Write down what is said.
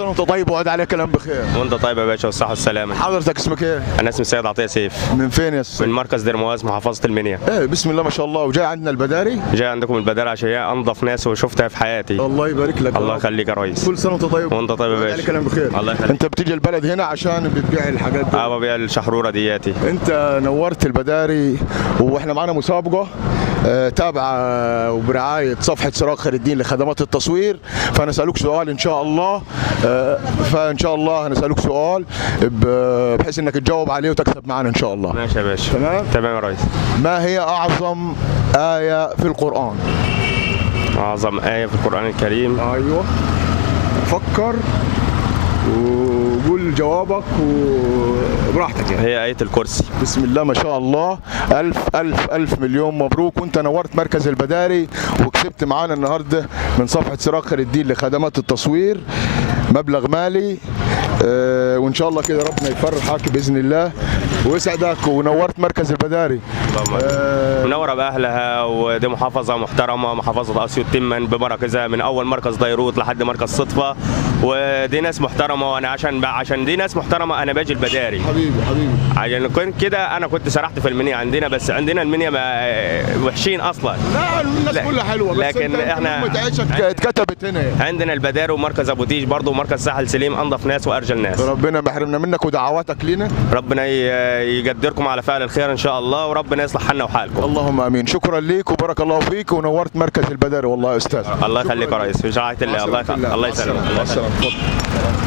سنه وانت طيب وعد عليك كلام بخير. وانت طيب يا باشا، والصحه والسلامه. حضرتك اسمك ايه؟ انا اسمي السيد عطيه سيف، من فين يا سيدي؟ من مركز دير مواز، محافظه المنيا. ايه بسم الله ما شاء الله، وجاي عندنا البداري. جاي عندكم البدر عشان هي انظف ناس وشفتها في حياتي. الله يبارك لك. الله يخليك يا ريس. كل سنه وانت طيب. وانت طيب يا وعد عليك باشا. كلام بخير. الله يخليك. انت بتيجي البلد هنا عشان بتبيع الحاجات دي. ببيع الشحروره دياتي. انت نورت البداري، واحنا معانا مسابقه تابعه وبرعايه صفحه سراج خير الدين لخدمات التصوير، فنسالك سؤال ان شاء الله. فان شاء الله هنسالك سؤال بحيث انك تجاوب عليه وتكسب معنا ان شاء الله. ماشي يا باشا. تمام تمام يا ريس. ما هي اعظم ايه في القران؟ اعظم ايه في القران الكريم. ايوه فكر وقول جوابك وبراحتك يعني. هي ايه الكرسي. بسم الله ما شاء الله، ألف ألف ألف مليون مبروك، وأنت نورت مركز البداري وكسبت معانا النهارده من صفحة سراج خير الدين لخدمات التصوير مبلغ مالي. وإن شاء الله كده ربنا يفرحك بإذن الله ويسعدك، ونورت مركز البداري. منوره باهلها، ودي محافظه محترمه، محافظه اسيوط تما بمراكزها من اول مركز ديروت لحد مركز صدفه، ودي ناس محترمه. وانا عشان دي ناس محترمه انا باجي البداري. حبيبي حبيبي. عشان كنت كده انا كنت سرحت في المنيا عندنا، بس عندنا المنيا ما وحشين اصلا. لا الناس كلها حلوه، بس لكن احنا إحنا- عيشك اتكتبت هنا يعني. عندنا البداري ومركز ابو تيج برضه ومركز ساحل سليم انظف ناس وارجل ناس. ربنا ما يحرمنا منك ودعواتك لينا. ربنا يقدركم على فعل الخير ان شاء الله، وربنا يصلح حالنا وحالكم. اللهم امين. شكرا ليك وبارك الله فيك، ونورت مركز البداري والله يا استاذ. الله يخليك يا ريس، في رعايه الله. الله يسلمك. الله يسلمك.